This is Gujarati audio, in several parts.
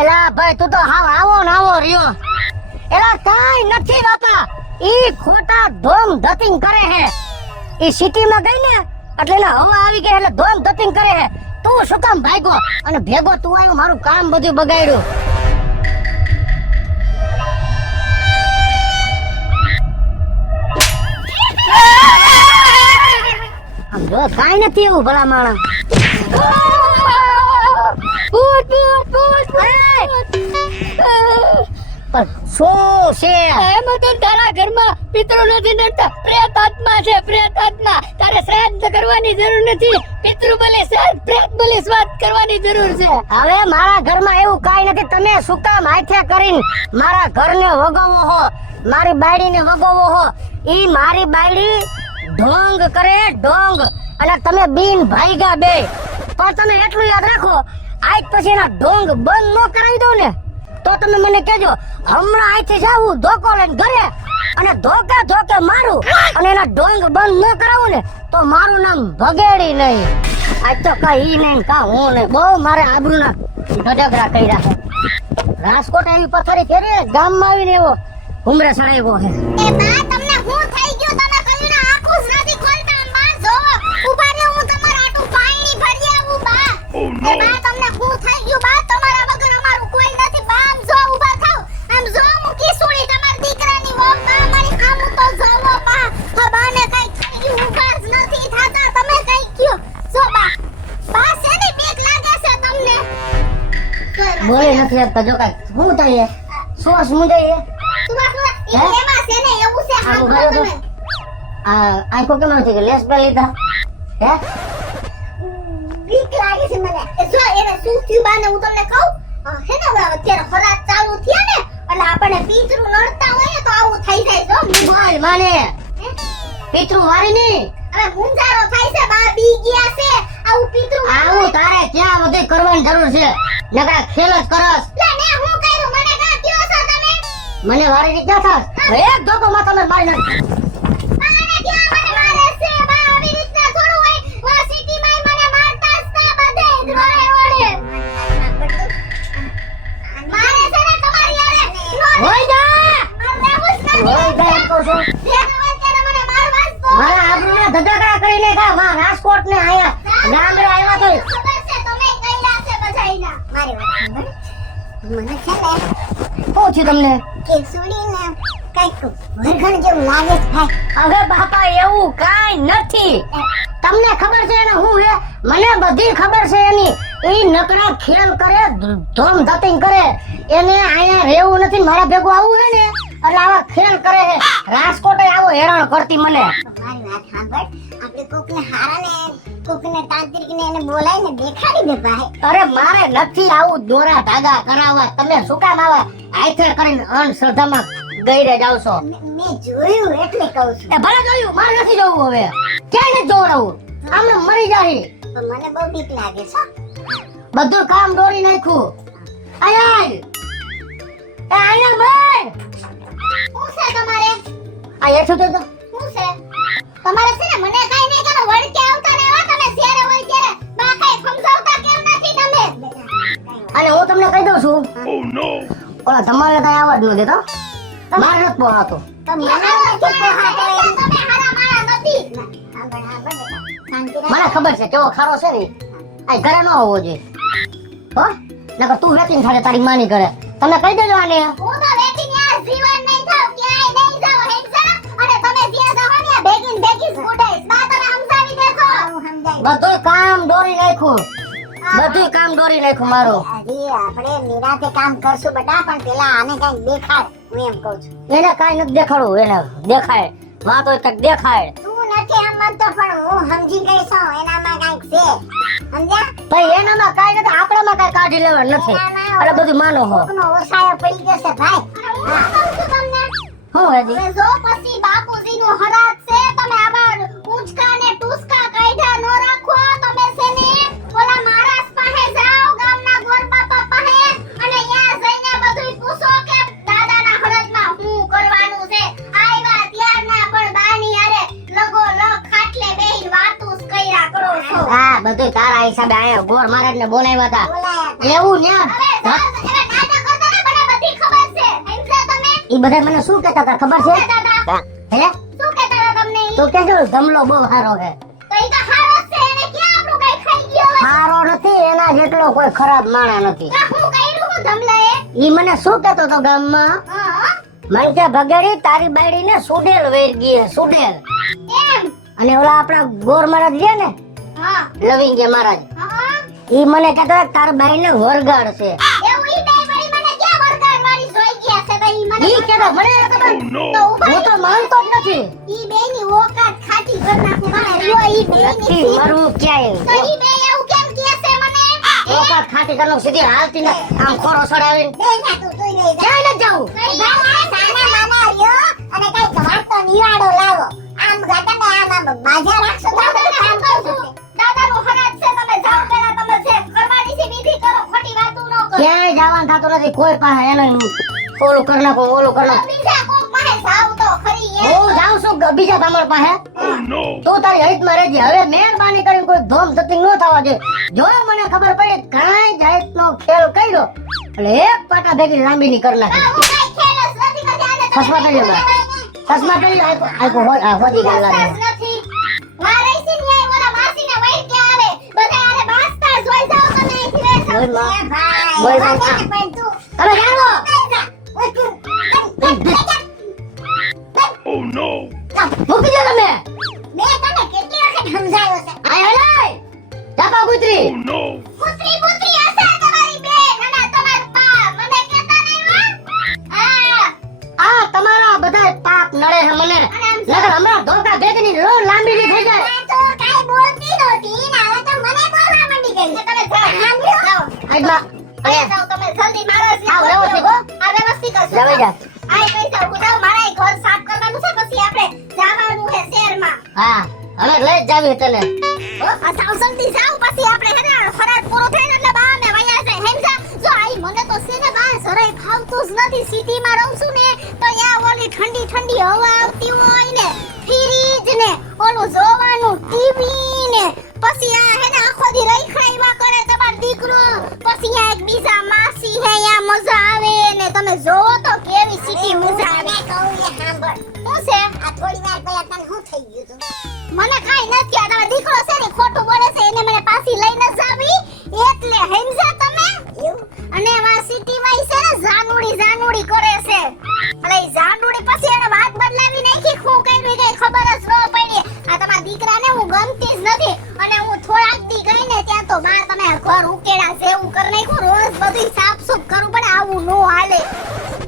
એલા ભાઈ તું તો હાવ આવો ને આવો રહ્યો. એલા કાઈ નથી બાપા, ઈ ખોટા ધોમ ધતિંગ કરે હે. ઈ સિટી માં ગઈ ને એટલે એને હવા આવી ગઈ એટલે ધોમ ધતિંગ કરે હે. તું શું કામ ભાગ્યો અને ભેગો તું આવ્યો, મારું કામ બધું બગાડ્યું. આમ જો કાઈ નથી એવું ભલા માણસ. શું છે એમાં તો તારા ઘરમાં પિતૃ નથી નડતા, પ્રેત આત્મા છે, પ્રેત આત્મા. તારે શ્રાદ્ધ કરવાની જરૂર નથી, પિતૃ બલિ શ્રાદ્ધ, પ્રેત બલિ શ્રાદ્ધ કરવાની જરૂર છે. હવે મારા ઘરમાં એવું કાઈ નથી. તમે શું કામ હાથે કરીને મારા ઘરને વગાવો હો, મારી બાયડીને વગાવો હો? ઈ મારી બાયડી ઢોંગ કરે ઢોંગ, અને તમે બીન ભાઈગા બે. પણ તમે એટલું યાદ રાખો, આજ પછી એના ઢોંગ બંધ ન કરાવી દો ને તો તમે મને કહેજો. હમણાં અહીંથી જાવું ધોકો લઈને ઘરે અને ધોકે ધોકે મારું અને એના ઢોંગ બંધ ન કરાવું ને તો મારું નામ ભગેડી નહીં. આજ તો કઈ ઈ નહીં કા હું નહીં. બહુ મારે આબરૂના ગજગરા કર્યા છે. રાજકોટ એવી પથારી ફેરી ગામમાં આવીને એવો હુમરે સડાવ્યો છે. એ બા તમને હું થઈ ગયું? તમે કયું ના આખું જ નથી ખોલતા. બા જો ઉભા ને હું તમારા આટું પાણી ભરી આવું. બા એ બા તમને હું થઈ ગયું? બા તમારા વગર અમારું કોઈ નથી. બા આમ જો ઉભા થાવ, આમ જો હું કિસુડી તમારા દીકરાની વહુ. બા મારી આમ તો જોવો. બા હા બા ને કઈ થઈ ગયું? ઉભા જ નથી થાતા. તમે કઈ કયો? જો બા બા શેની બીક લાગે છે તમને? બોલે નથી આપતા. જો કઈ હું થાય સોસ મુંજાય સુવા સુવા એમાં છે ને એવું છે. હા તમે આ આંખો કેમ નથી કે લેસ પે લીધા હે? બીક લાગે છે મને. એ જો એને શું થયું બા ને હું તમને કહું. હે ને હવે અત્યારે ખરાબ ચાલુ થયા ને એટલે આપણે પિતૃ નડતા હોય તો આવું થઈ જાય. જો બોલ માને પિતૃ વારી ની હવે મુંજારો થાય છે. બા બી ગયા છે. આવું પિતૃ આવું તારે ક્યાં બધે કરવાની જરૂર છે? નકરા ખેલ જ કરસ. લે ને હું કર્યું? મને કા કયો છો તમે? મને વારી ની ક્યાં થાસ? એક ધોકો માં તમે મારી નાખ. મને ક્યાં મને મારે છે? બા આવી રીતના થોડું હોય. વા સિટી માં મને મારતા જ તા બધે જ રોડે રોડે. મારે છે ને તમારી યારે હોય જા મારને એવું જ નથી. હોય જા એમ કહું છું. જેને હોય તેને મને મારવા જ દો. મારા આબરૂના ધજાગરા કરી નાખા. માં રાજકોટ ને આયા ગામડે આવ્યા તો ખબર છે તમે કઈલા છે બધાયના. મારી વાત સાંભળ. મને છે ને શું થયું તમને? કેસુડીને કઈક વરઘણ જેવું લાગે છે ભાઈ. હવે બાપા એવું કાઈ નથી. તમને ખબર છે ને હું હે? મને બધી ખબર છે એની. ઈ નકરા ખેલ કરે, ધોમ ધતિંગ કરે. એને આયા રહેવું નથી. મારા ભેગું આવું હે ને એટલે આવા ખેલ કરે છે. રાજકોટે આવો હેરાન કરતી મને. મારી વાત સાંભળ. આપણે કોકને હારાને કોકને તાંત્રિકને એને બોલાવીને દેખાડી દે ભાઈ. અરે મારે નથી આવું દોરા ધાગા કરાવવા. તમે શું કામ આવા આયથે કરીને અંધશ્રદ્ધામાં ગઈરે જાવ છો? મેં જોયું એટલે કહું છું. એ ભલે જોયું, મારે નથી જોવું. હવે ક્યાંય નથી જોવડાવું. આમને મરી જાય. પણ મને બહુ બીક લાગે છે. બધું કામ દોરી નાખ્યું. આય એ આયા ભાઈ શું છે તમારે? આ હેઠું તો શું છે તમારે? છે ને મને કાઈ નહીં કરો. વળકે આવતા ને એવા તમે જ્યારે હોય ત્યારે બા કાઈ સમજાવતા કેમ નથી તમે? અને હું તમને કહી દઉં છું. ઓલા તમારે કઈ આવાજ ન દેતો. મારે નથી પોહાતો. તમે હારા નથી પોહાતો એમ. તમે હારા મારા નથી. સાંભળ સાંભળ બેટા. શાંતિ રાખ. મને ખબર છે કેવો ખારો છે ને. આ ઘરે ન હોવો જોઈએ. હો નકર તું વેચીને ખાલે તારી માની કરે. તમે કહી દેજો આને. હું તો વેચીને આ જીવન નહીં થાવ. ક્યાંય નહીં જાવ હેન્સા. અને તમે જ્યાં જાવ ને ભેગીન ભેગી જ ઉડાઈશ. બા તમે સમજાવી દેજો. હું સમજાવી. બધું કામ દોરી નાખ્યું. બધું કામ દોરી નાખ્યું મારું. અરે આપણે નિરાતે કામ કરશું બેટા. પણ પેલા આને કઈ દેખાડ. હું એમ કહું છું. એને કાઈ નથી દેખાડવું. એને દેખાય વાતો કઈક દેખાય. તું નથી આમ માનતો પણ હું સમજી ગઈ છું. એનામાં કઈક છે સમજ્યા? ભાઈ એનામાં કાઈ નથી. આપણામાં કાઈ કાઢી લેવાનું નથી. અરે બધું માનો હો. કોકનો ઓસાયો પડી જશે ભાઈ. હું કહું છું તમને. હું હજી હવે જો પછી બાપુજીનું હરાજ છે. તમે આવા ઊંચકા ને ટૂસકા કાઢ્યા નો રાખો. તમે છે ને ઓલા મહારાજ પાસે જાઓ, ગામના ગોર બાપા પાસે, અને ત્યાં જઈને બધું પૂછો કે દાદાના હરાજમાં શું કરવાનું છે. આવ્યા ત્યારના પણ બાની હારે લગો લગ ખાટલે બેહીને વાતું જ કર્યા કરો છો. હા બધું તારા હિસાબે આયા ગોર મહારાજ ને બોલાવ્યા હતા. બોલાયા એવું ને હવે બધી ખબર છે સમજ્યા તમે? ઈ બધા મને શું કહેતા હતા ખબર છે? દાદા હે શું કહેતા હતા તમને ઈ? તો કે ધમલો બહુ સારો છે. તો ઈ તો હારો જ છે, એને ક્યાં આપણું કઈ ખાઈ ગયો હોય? સારો નથી, એના જેટલો કોઈ ખરાબ માણસ નથી. તો હું કર્યું હું ધમલાએ? ઈ મને શું કહેતો હતો ગામમાં? હા મને કે ભગેડી તારી બાયડીને સુડેલ વેર ગઈ છે, સુડેલ. એમ અને ઓલા આપણા ગોર મહારાજ છે ને, હા લવિંગે મહારાજ, હા ઈ મને કહેતો હતો તાર બાઈને વરગાડ છે. એવું ઈ બે વળી મને ક્યાં વરગાડ મારી જોઈ ગયા છે ભાઈ મને ઈ કહેતો મને એ ખબર, તો ઉભા હું તો માનતો જ નથી. ઈ બેની ઓકાત ખાટી કર નાખું મને લ્યો ઈ બેની નથી મરવું ક્યાંય. તો ઈ બે એવું કેમ કહે છે મને ઓકાત ખાટી કરનો સીધી હાલતી ને આમ ખોરો સડાવીને બે જા તું તું લઈ જા ક્યાંય નથી જાવું. સાના મામા લ્યો અને કઈ તમારતો નિવાડો લાવો આમ ગાતા આમ બાજા રાખશો તો તમને કામ કરશું દાદાનો હરાજ છે તમે જાઓ પેલા તમે જે કરવાની છે વિધિ કરો ખોટી વાતો ન કરો ક્યાંય જવાનું થતું નથી કોઈ પાસે. એને ઓલું કરી નાખો ઓલું કરી નાખો. બીજા કોક પાસે જાવ તો ખરી એમ હું જાઉં છું બીજા તમારા પાસે. તું તારી હરીતમાં રહેજે. હવે મહેરબાની કરીને કોઈ ધોમ ધતિંગ ન થવા દે. જો મને ખબર પડી કાંઈ જાતનો ખેલ કર્યો એટલે એક પાટા ભેગી લાંબીની કરી નાખી. હું કઈ ખેલસ નથી કરી આને ચશ્મા પહેરી લો. ચશ્મા પહેરી લો. આખો હોજી ગઈ લાગે. નથી મારે છે ને અહીં ઓલા માસીના વૈદ કે આવે બધા આરે બાસતા જોઈ જાવ તમે અહીંથી રે બોલ માં. એ ભાઈ બોલ માં. પણ તું તમે જાણો મૂકી દો તમે. મેં તને કેટલી વખત સમજાવ્યો છે આય હલાય ચાપા કૂતરી. પુત્રી પુત્રી હશે તમારી બેન અને તમાર પા મને કહેતા નહીં હો આ તમારા બધા પાપ નડે છે મને. નકર હમણાં ધોકા ભેગની લો લાંબીની થઈ જાય. આ તો કાઈ બોલતી નહોતી ને હવે તો મને બોલવા માંડી ગઈ છે તમે સાંભળ્યો આજમાં અહીંયા જાઓ તમે જલ્દી મારો આવ વ્યવસ્થિત હો. આ વ્યવસ્થિત કરજો જવાઈ જા. આય પૈસા ઉધાવ મારા ઘર સાફ કરવાનું છે પછી આપણે જવાનું છે શહેરમાં હા હવે લઈ જ જાવી તને. હો આ સાવ જલ્દી જાવ પછી આપણે હે ને ફરાર પૂરો થાય ને એટલે બા ને વયા જાય હેમજા જો આઈ મને તો છે ને બા સરાય ફાવતું જ નથી સિટીમાં રહું છું ને તો યા ઓલી ઠંડી ઠંડી હવા આવતી હોય ને ફ્રીજ ને ઓલું જોવાનું ટીવી ને પછી આ હે ને આખો દી રખડાઈવા કરે તમાર દીકરો પછી આ એક બીજા માસી હે યા મજા આવે ને તમે જોવો તો કેવી સિટી મજા આવે કહું લે સાંભળ શું છે આ થોડી વાર પહેલા તને શું થઈ ગયું તું મને કાઈ નથી આ તમારો દીકરો છે ને ખોટું બોલે છે એને મને પાછી લઈને જાવી એટલે હેમજા તમે અને આ સિટીમાં ઈ છે ને જાનુડી કરે છે એટલે ઈ જાનુડી પછી એને વાત બદલાવી નાખી શું કર્યું ઈ કઈ ખબર જ ન પડી આ તમારા દીકરાને હું ગમતી જ નથી અને હું થોડાક દી ગઈ ને ત્યાં તો બા તમે ઘર ઉકેડા જેવું કરી નાખ્યું રોજ બધું સાફ સુફ કરવું પડે આવું નો હાલે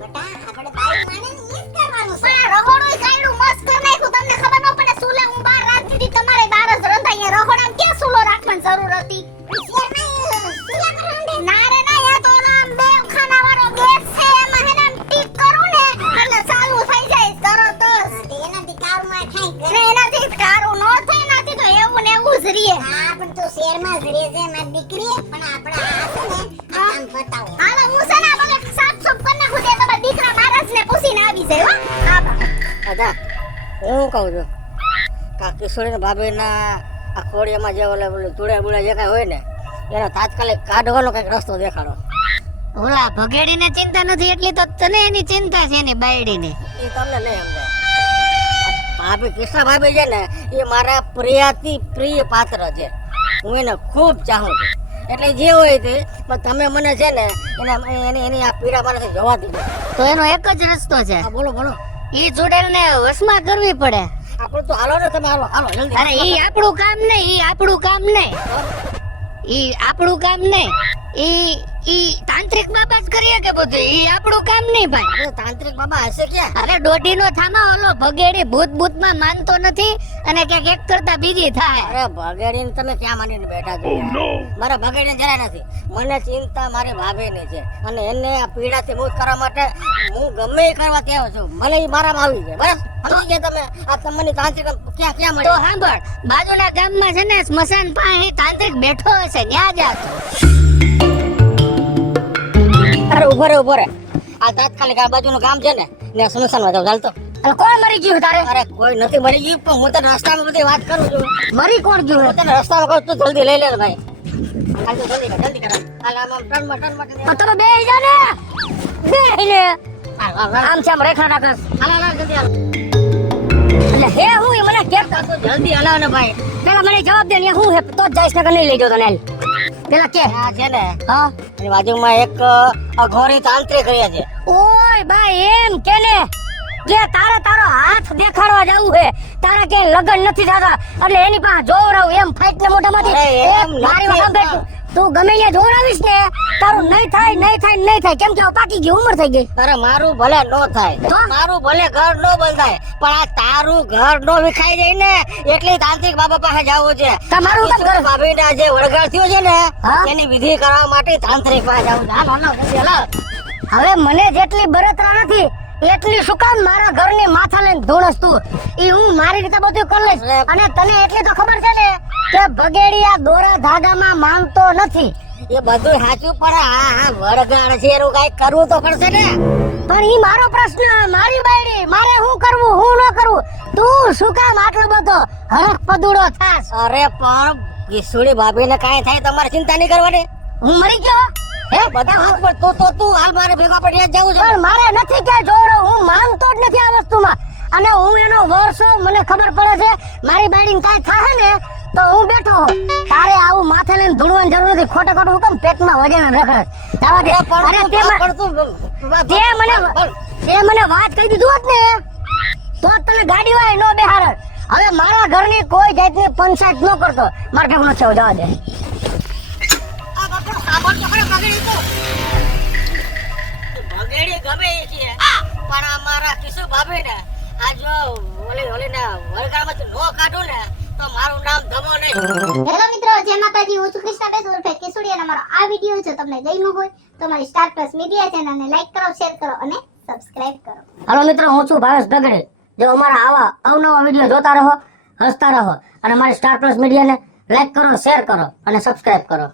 બેટા આપણે બાઈ માને ને ઈ જ કરવાનું છે પણ આ રહોડું કાયડું મસ્ત કરી નાખ્યું તમને ખબર ન પડે સુલે હું બહાર રાખતી હતી તમારે બહાર જ રંધાઈ રહોડામાં ક્યાં સુલો રાખવાની જરૂર હતી ના રે ના યા તો નામ બે ખાનાવાળો ગેસ છે એમાં હે ને ટીક કરું ને એટલે ચાલુ થઈ જાય તરત જ એનાથી કારમાં થાય ને એનાથી કારું નો થાય એનાથી તો એવું ને એવું જ રીએ હા પણ તું શહેરમાં જ રહે છે મારી દીકરી પણ આપણે આ છે ને કામ બતાવો હાલો હું છે ને મને સાફ સુફ કરી નાખું તે તમારા દીકરા મહારાજને પૂછીને આવી જાય હો હા બા દાદા હું કહું છું કા કિશોરી ભાભીના આ ખોડિયામાં જે ઓલા ધૂળા બુળા જે કાંઈ હોય ને એનો તાત્કાલિક કાઢવાનો કઈક રસ્તો દેખાડો. ઓલા ભગેડીને ચિંતા નથી એટલી તો તને એની ચિંતા છે એની બાયડીની. એ તમને નહીં સમજાય. ભાભી કિસ્સા ભાભી છે ને એ મારા પ્રિયાથી પ્રિય પાત્ર છે. હું એને ખૂબ ચાહું છું. એટલે જે હોય તે પણ તમે મને છે ને એની આ પીડા મારાથી જવા દીધો. તો એનો એક જ રસ્તો છે, હા બોલો બોલો. ઈ ચૂડેલને વશમાં કરવી પડે. આપણું તો હાલો ને તમે હાલો હાલો જલ્દી. અરે ઈ આપણું કામ નહીં, ઈ આપણું કામ નહીં, ઈ આપણું કામ નહીં. ઈ તાંત્રિક બાબા જ કરીએ કે બધું, ઈ આપણું કામ નહીં ભાઈ. આપણે તાંત્રિક બાબા હશે ક્યાં? અરે દોઢીનો થામા ઓલો ભગેડી ભૂતમાં માનતો નથી અને ક્યાંક એક કરતા બીજી થાય. અરે ભગેડીને તમે ક્યાં માનીને બેઠા છો? મારા ભગેડીને જરાય નથી. મને ચિંતા મારી ભાભીની છે અને એને આ પીડાથી મુક્ત કરવા માટે હું ગમે એ કરવા તૈયાર છું. ભલે ઈ મારામાં આવી જાય. બરાબર સમજી ગયા તમે? આ તમને તાંત્રિક ક્યાં તો મળે? સાંભળ, બાજુના ગામમાં છે ને સ્મશાન પાસે તાંત્રિક બેઠો હશે, ન્યા જા તું. અરે ઉભો રે. આ તાત્કાલિક આ બાજુનું ગામ છે ને સ્મશાનમાં જાવ ચાલતો. કોણ મરી ગયું તારે? અરે કોઈ નથી મરી ગયું પણ હું તને રસ્તામાં બધી વાત કરું છું. મરી કોણ ગયું? હું તને રસ્તામાં કહું તું જલ્દી લઈ લે ભાઈ. હાલ તો જલ્દી કર હાલ આમ ટર્નમાં તમે બેહી જા ને બેહીને આમ છે આમ રેખા રાખસ હાલ જલ્દી હાલ એટલે હે હું એ મને કેમ તો જલ્દી હલાવ ને ભાઈ પેલા મને જવાબ દે ને હું હે તો જ જઈશ ને કે નહીં લઈ જાવ તને હાલ પેલા કે આ છે ને હા એની બાજુમાં એક અઘોરી તાંત્રિક રહ્યા છે. ઓય ભાઈ એમ કે ને કે તારો હાથ દેખાડવા જાવું હે તારા કે લગન નથી થતા એટલે એની પાસે જોવરાવ એમ ફાઈટ ને મોઢામાંથી અરે એમ મારી નથી વાત સાંભળ તું ગમે ત્યાં જોવરાવીશ ને તારું નહીં થાય કેમ કે હવે પાકી ગઈ ઉંમર થઈ ગઈ અરે મારું ભલે નો થાય તો? મારું ભલે ઘર નો બંધાય પણ આ તારું ઘર નો વિખાઈ જાય ને એટલે તાંત્રિક બાબા પાસે જવું છે. તમારું કેમ ઘર? ભાભીના જે વળગાડ થયો છે ને હા? એની વિધિ કરવા માટે તાંત્રિક પાસે જવું છે. હાલો, હાલો, જલ્દી હાલો. હવે મને જેટલી બળતરા નથી એટલી શું કામ મારા ઘરની માથા લઈને ધૂણસ તું ઈ હું મારી રીતે બધું કરી લઈશ અને તને એટલી તો ખબર છે ને કે બગેડિયા દોરા ધાગામાં માંગતો નથી એ બધું સાચું પણ આ વળગાડ છે એનું કઈ કરવું તો પડશે ને. પણ ઈ મારો પ્રશ્ન મારી બાયડી મારે શું કરવું હું ન કરવું તું શું કામ આટલો બધો હરખ પદુડો થાસ અરે પણ કિશોરી ભાભીને કાંઈ થાય તમારે ચિંતા નહીં કરવાની. હું મરી ગયો હે બધા હાથ પર તું હાલ મારે ભેગા પડી જવું છે. પણ મારે નથી કે જોડો હું માનતો જ નથી આ વસ્તુમાં અને હું એનો વર્ષો મને ખબર પડે છે મારી બાયડીને કાંઈ થાય ને તો હું બેઠો હોઉં. તારે આવું માથે લઈને ધૂણવાની જરૂર નથી ખોટે ખોટું હું કેમ પેટમાં વજન રખડે જવા દે અરે તે મને વાત કહી દીધું હોત ને તો જ તને ગાડી વાય નો બેહાર હવે મારા ઘરની કોઈ જાતની પંચાયત ન કરતો મારે ભેગું નથી જવા દે આ બાપુ સાંભળ તો ખરા બગડી તો. બગડી ગમે એ છે પણ આ મારા કિશુ ભાભીને આ જો ઓલીના વળગાડમાંથી નો કાઢું ને તો મારું નામ ધમો નહીં. હેલો મિત્રો, જય માતાજી. હું છું કૃષ્ણાબેન ઉર્ફે કિશોરી અને અમારો આ વિડીયો જો તમને ગમ્યો હોય તો અમારી સ્ટાર પ્લસ મીડિયા ચેનલને લાઈક કરો, શેર કરો અને સબસ્ક્રાઇબ કરો. હાલો મિત્રો હું છું ભાવેશ ડગડે જો અમારા આવા અવનવા વિડીયો જોતા રહો હસતા રહો અને મારી સ્ટાર પ્લસ મીડિયાને લાઈક કરો શેર કરો અને સબસ્ક્રાઇબ કરો.